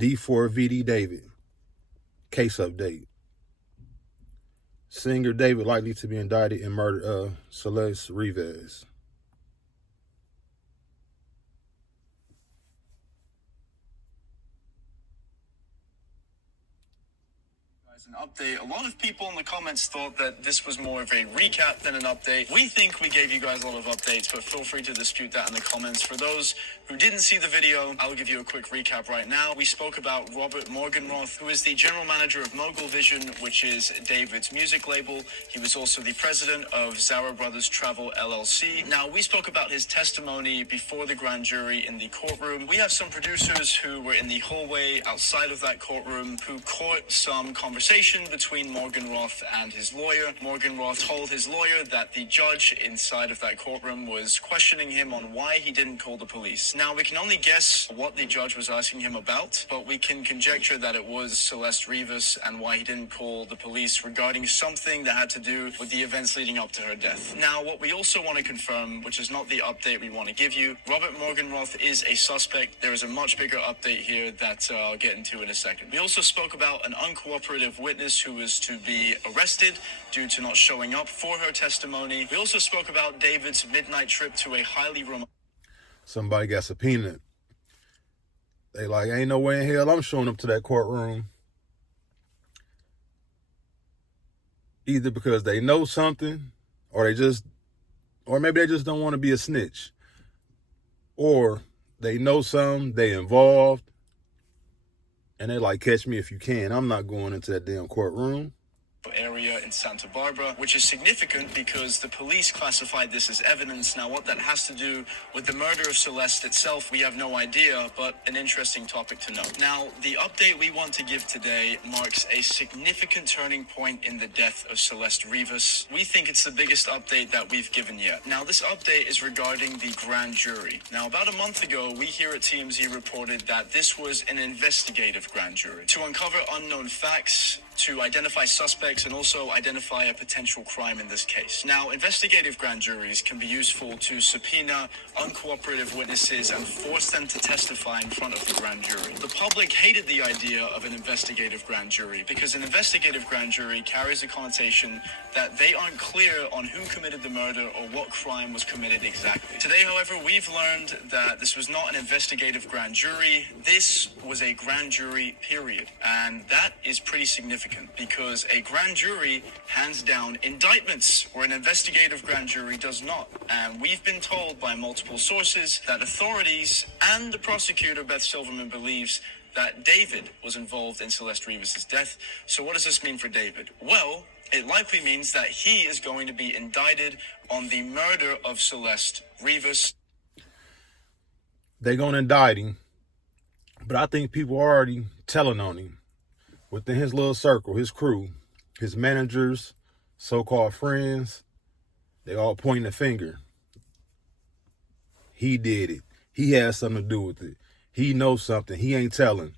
D4VD David. Case update. Singer David likely to be indicted in murder of Celeste Rivas. An update. A lot of people in the comments thought that this was more of a recap than an update. We think we gave you guys a lot of updates, but feel free to dispute that in the comments. For those who didn't see the video, I'll give you a quick recap right now. We spoke about Robert Morgenroth, who is the general manager of Mogul Vision, which is David's music label. He was also the president of Zara Brothers Travel LLC. Now, we spoke about his testimony before the grand jury in the courtroom. We have some producers who were in the hallway outside of that courtroom who caught some conversation between Morgenroth and his lawyer. Morgenroth told his lawyer that the judge inside of that courtroom was questioning him on why he didn't call the police. Now, we can only guess what the judge was asking him about, but we can conjecture that it was Celeste Rivas and why he didn't call the police regarding something that had to do with the events leading up to her death. Now, what we also want to confirm, which is not the update we want to give you, Robert Morgenroth is a suspect. There is a much bigger update here that I'll get into in a second. We also spoke about an uncooperative witness who was to be arrested due to not showing up for her testimony. We also spoke about David's midnight trip to a highly remote... Somebody got subpoenaed. They like, ain't no way in hell I'm showing up to that courtroom. Either because they know something, or maybe they just don't want to be a snitch. Or they know something, they involved, and they like, catch me if you can. I'm not going into that damn courtroom. Area in Santa Barbara, which is significant because the police classified this as evidence. Now, what that has to do with the murder of Celeste itself, we have no idea, but an interesting topic to note. Now, the update we want to give today marks a significant turning point in the death of Celeste Rivas. We think it's the biggest update that we've given yet. Now, this update is regarding the grand jury. Now, about a month ago, we here at TMZ reported that this was an investigative grand jury to uncover unknown facts, to identify suspects, and also identify a potential crime in this case. Now, investigative grand juries can be useful to subpoena uncooperative witnesses and force them to testify in front of the grand jury. The public hated the idea of an investigative grand jury because an investigative grand jury carries a connotation that they aren't clear on who committed the murder or what crime was committed exactly. Today, however, we've learned that this was not an investigative grand jury. This was a grand jury, period. And that is pretty significant because a grand jury hands down indictments where an investigative grand jury does not. And we've been told by multiple sources that authorities and the prosecutor, Beth Silverman, believes that David was involved in Celeste Rivas' death. So what does this mean for David? Well, it likely means that he is going to be indicted on the murder of Celeste Rivas. They're going to indict him, but I think people are already telling on him. Within his little circle, his crew, his managers, so-called friends, they all pointing the finger. He did it. He has something to do with it. He knows something. He ain't telling.